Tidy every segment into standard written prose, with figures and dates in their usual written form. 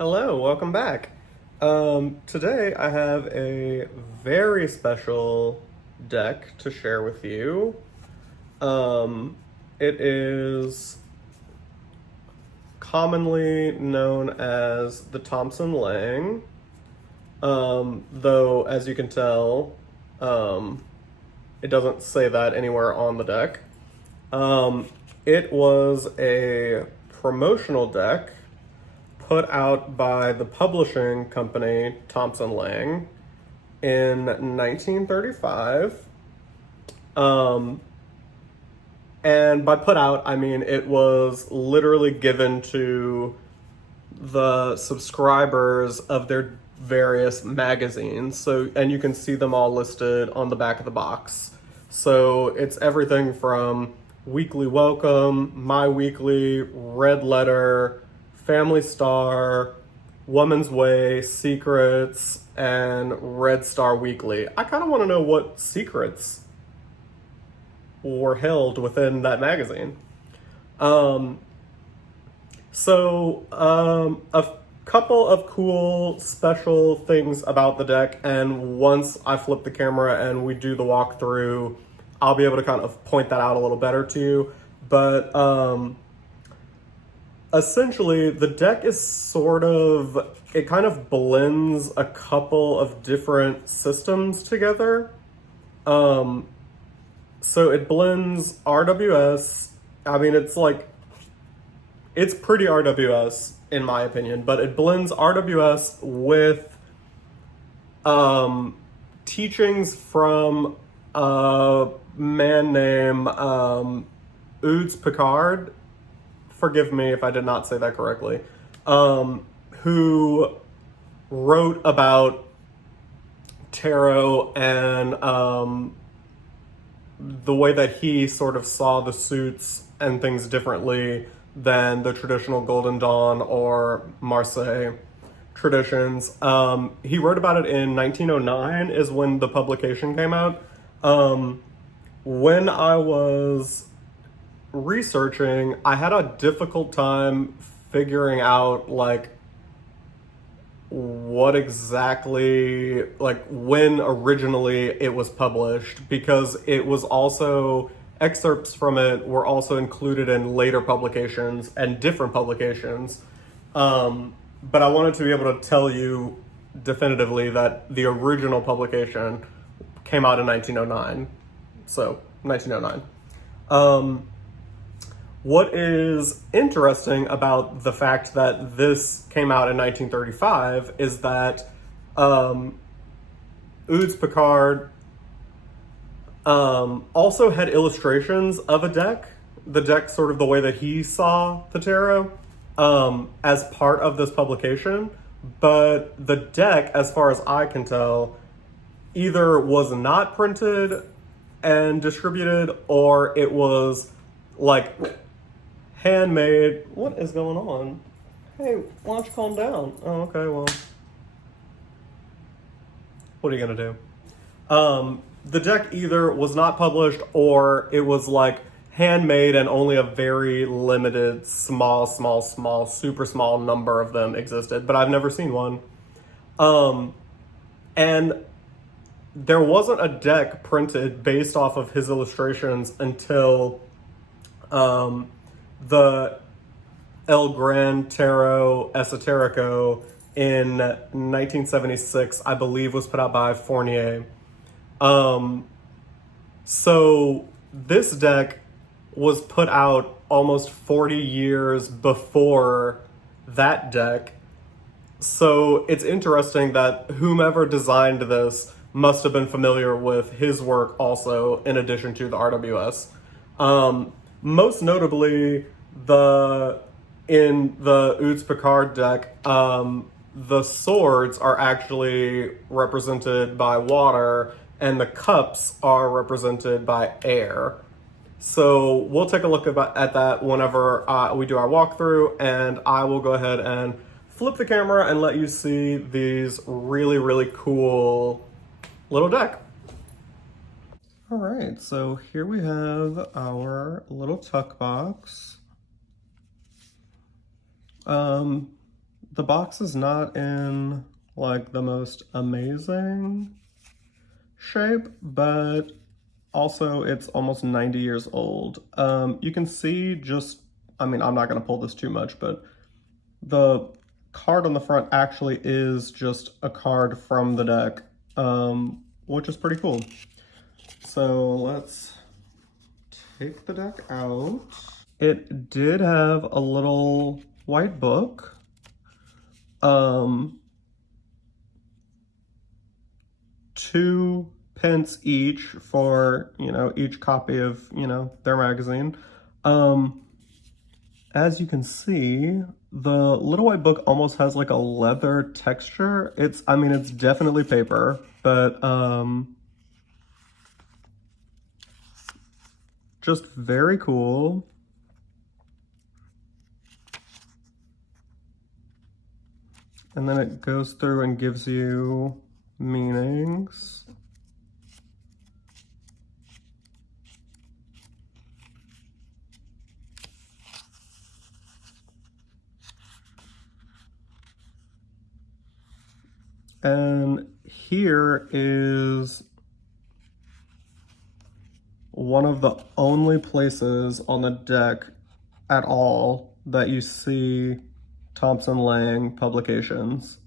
Hello, welcome back. Today I have a very special deck to share with you. It is commonly known as the Thomson-Leng, though as you can tell, it doesn't say that anywhere on the deck. It was a promotional deck put out by the publishing company Thomson-Leng in 1935. And by put out, I mean it was literally given to the subscribers of their various magazines. So, and you can see them all listed on the back of the box. So it's everything from Weekly Welcome, My Weekly, Red Letter, Family Star, Woman's Way, Secrets, and Red Star Weekly. I kind of want to know what secrets were held within that magazine. A couple of cool special things about the deck, and once I flip the camera and we do the walkthrough, I'll be able to kind of point that out a little better to you. But essentially, the deck is it kind of blends a couple of different systems together. So it blends RWS. I mean, it's pretty RWS in my opinion, but it blends RWS with teachings from a man named Ouds Picard. Forgive me if I did not say that correctly, who wrote about tarot and the way that he sort of saw the suits and things differently than the traditional Golden Dawn or Marseille traditions. He wrote about it in 1909 is when the publication came out. When I was researching, I had a difficult time figuring out what exactly when originally it was published, because it was also excerpts from it were also included in later publications and different publications. But I wanted to be able to tell you definitively that the original publication came out in 1909. So 1909. What is interesting about the fact that this came out in 1935 is that Ouds Picard also had illustrations of a deck, the deck sort of the way that he saw the tarot, as part of this publication. But the deck, as far as I can tell, either was not printed and distributed, or it was handmade. What is going on? Hey, why don't you calm down? Oh, okay, well, what are you gonna do? The deck either was not published, or it was handmade and only a very limited, small, super small number of them existed, but I've never seen one. And there wasn't a deck printed based off of his illustrations until the El Gran Tarot Esoterico in 1976, I believe, was put out by Fournier. So this deck was put out almost 40 years before that deck. So it's interesting that whomever designed this must have been familiar with his work also, in addition to the RWS. Most notably, in the Ouds Picard deck, the swords are actually represented by water, and the cups are represented by air. So we'll take a look at that whenever we do our walkthrough, and I will go ahead and flip the camera and let you see these really, really cool little deck. All right, so here we have our little tuck box. The The box is not in like the most amazing shape, but also it's almost 90 years old. You can see just, I mean, I'm not going to pull this too much, but the card on the front actually is just a card from the deck, which is pretty cool. So let's take the deck out. It did have a little white book. 2 pence each for, you know, each copy of, you know, their magazine. As you can see, the little white book almost has like a leather texture. I mean, it's definitely paper, but just very cool. And then it goes through and gives you meanings. And here is one of the only places on the deck at all that you see Thomson-Leng publications,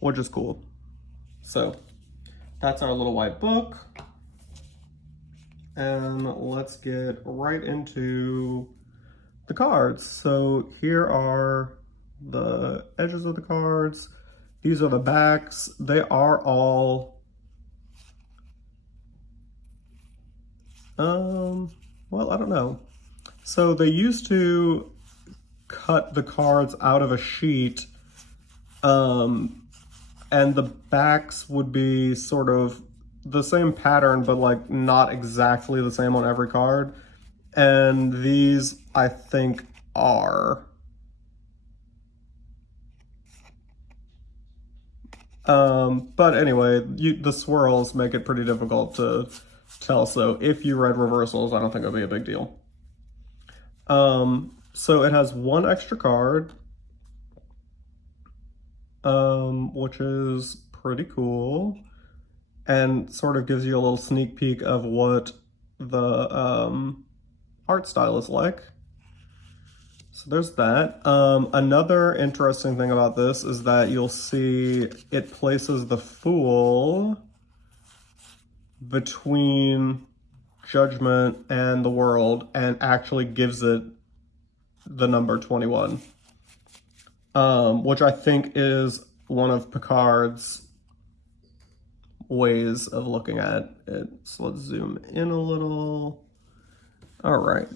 which is cool. So that's our little white book. And let's get right into the cards. So here are the edges of the cards. These are the backs. They are all well, I don't know. So they used to cut the cards out of a sheet, and the backs would be sort of the same pattern, but like not exactly the same on every card. And these, I think, are. But anyway, the swirls make it pretty difficult to tell. So if you read reversals, I don't think it'll be a big deal. So it has one extra card, which is pretty cool, and sort of gives you a little sneak peek of what the art style is like. So there's that. Another interesting thing about this is that you'll see it places the Fool between Judgment and the World and actually gives it the number 21, which I think is one of Picard's ways of looking at it. So let's zoom in a little. All right.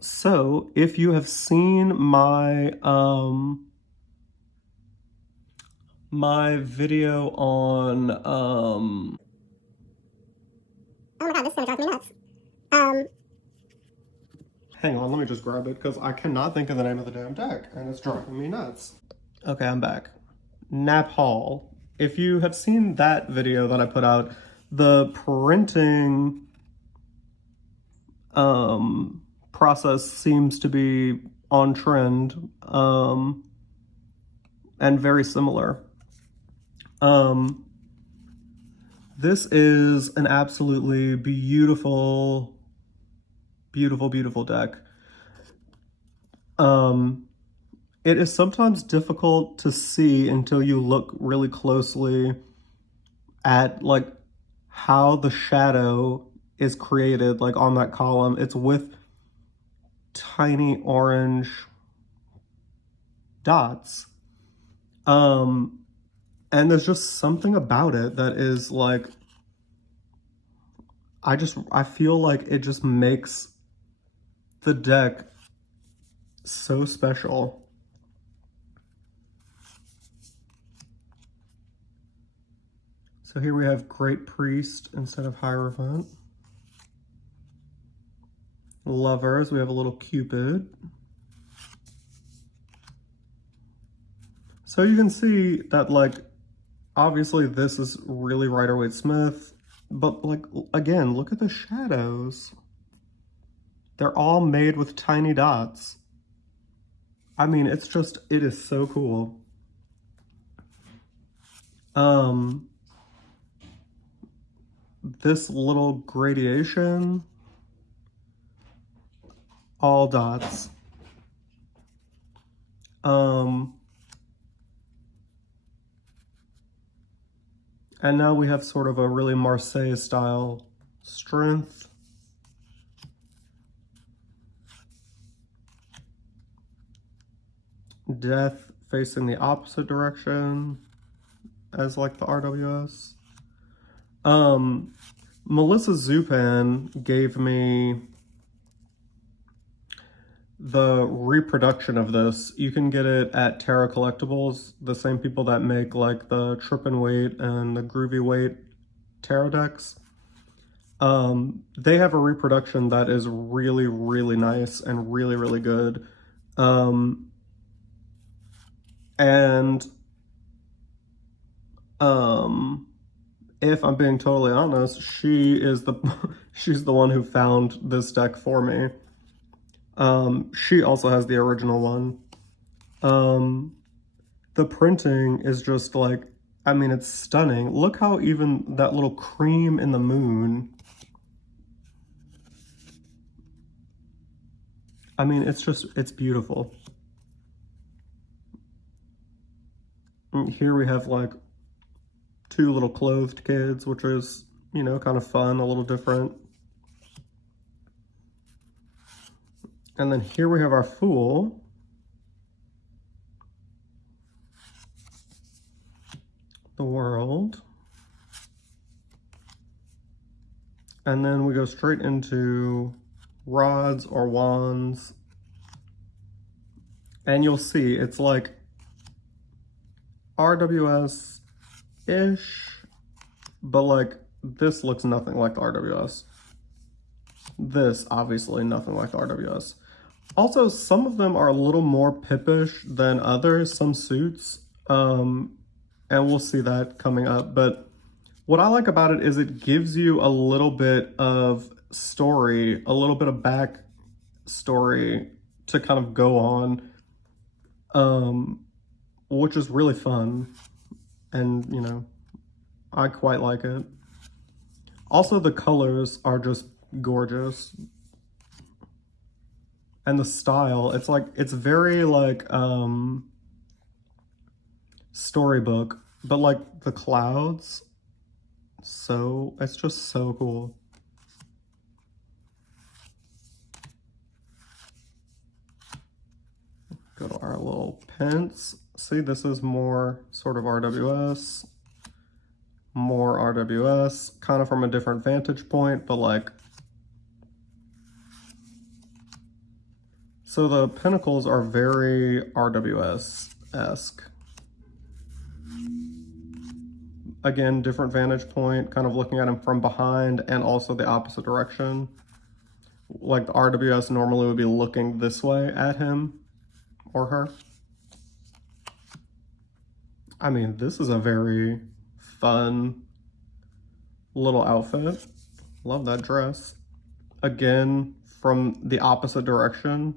So if you have seen my my video on oh my god, this is gonna drive me nuts. Hang on, let me just grab it because I cannot think of the name of the damn deck and it's driving me nuts. Okay, I'm back. Nap Hall. If you have seen that video that I put out, the printing process seems to be on trend, and very similar. This is an absolutely beautiful, beautiful, beautiful deck. It is sometimes difficult to see until you look really closely at like how the shadow is created, like on that column. It's with tiny orange dots. And there's just something about it that is like, I feel like it just makes the deck so special. So here we have Great Priest instead of Hierophant. Lovers, we have a little Cupid. So you can see that, like, obviously this is really Rider-Waite-Smith, but like, again, look at the shadows. They're all made with tiny dots. I mean, it's just, it is so cool. This little gradation, all dots. And now we have sort of a really Marseille style strength. Death facing the opposite direction as like the RWS. Melissa Zupan gave me the reproduction of this. You can get it at Tarot Collectibles, the same people that make like the Trip and Wait and the Groovy Wait tarot decks. They have a reproduction that is really, really nice and really, really good. If I'm being totally honest, she's the one who found this deck for me. She also has the original one. The printing is just like, I mean, it's stunning. Look how even that little cream in the moon. I mean, it's beautiful. And here we have like two little clothed kids, which is, you know, kind of fun, a little different. And then here we have our Fool. The World. And then we go straight into Rods or Wands. And you'll see it's like RWS-ish, but like this looks nothing like the RWS. This, obviously, nothing like the RWS. Also, some of them are a little more pippish than others, some suits, and we'll see that coming up. But what I like about it is it gives you a little bit of story, a little bit of back story to kind of go on, which is really fun. And, you know, I quite like it. Also, the colors are just gorgeous. And the style, it's like, it's very like storybook, but like the clouds, so it's just so cool. Go to our little pence. See, this is more sort of RWS, more RWS, kind of from a different vantage point, but like, so the pinnacles are very RWS-esque. Again, different vantage point, kind of looking at him from behind and also the opposite direction. Like the RWS normally would be looking this way at him or her. I mean, this is a very fun little outfit. Love that dress. Again, from the opposite direction.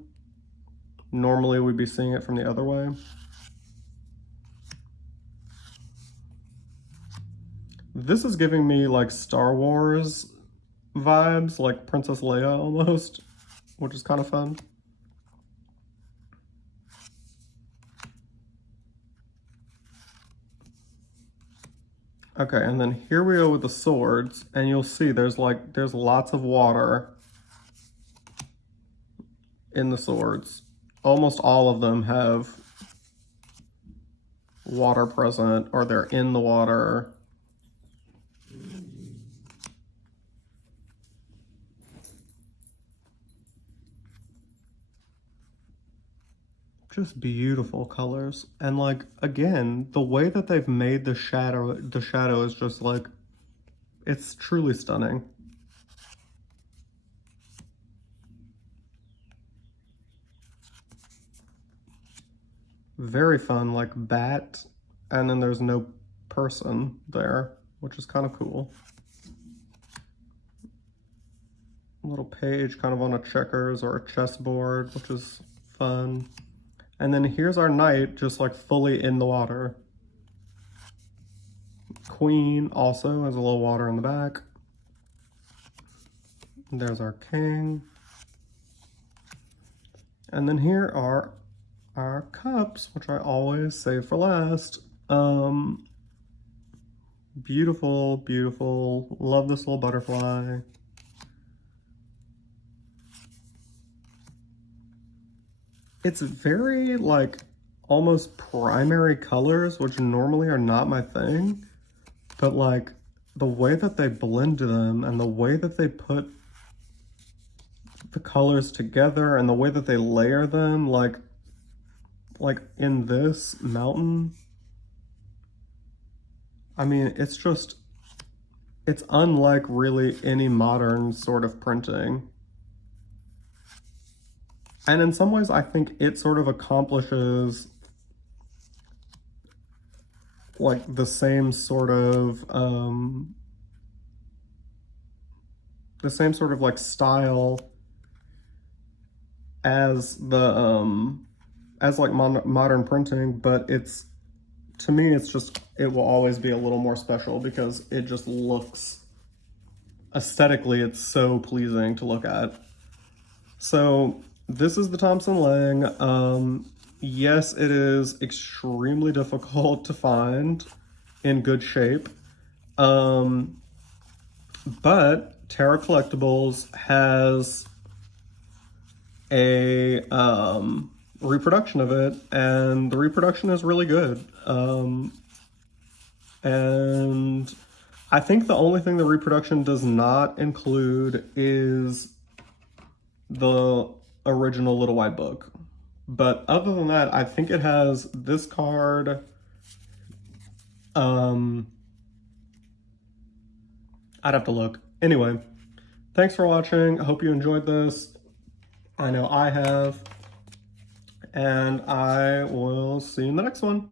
Normally we'd be seeing it from the other way. This is giving me like Star Wars vibes, like Princess Leia almost, which is kind of fun. Okay, and then here we go with the swords, and you'll see there's lots of water in the swords. Almost all of them have water present, or they're in the water. Just beautiful colors. And like, again, the way that they've made the shadow is just like, it's truly stunning. Very fun, like bat, and then there's no person there, which is kind of cool. little page kind of on a checkers or a chessboard, which is fun. And then here's our knight just like fully in the water. Queen also has a little water in the back. There's our king. And then here are our cups, which I always save for last. Beautiful, beautiful. Love this little butterfly. It's very like almost primary colors, which normally are not my thing, but like the way that they blend them and the way that they put the colors together and the way that they layer them, like in this mountain, I mean, it's just, it's unlike really any modern sort of printing. And in some ways, I think it sort of accomplishes like the same sort of like style as the as like modern printing, but it's, to me, it's just, it will always be a little more special because it just looks, aesthetically, it's so pleasing to look at. So this is the Thomson-Leng. Yes, it is extremely difficult to find in good shape. But Tarot Collectibles has a reproduction of it, and the reproduction is really good. And I think the only thing the reproduction does not include is the original Little White Book. But other than that, I think it has this card. I'd have to look. Anyway, thanks for watching. I hope you enjoyed this. I know I have. And I will see you in the next one.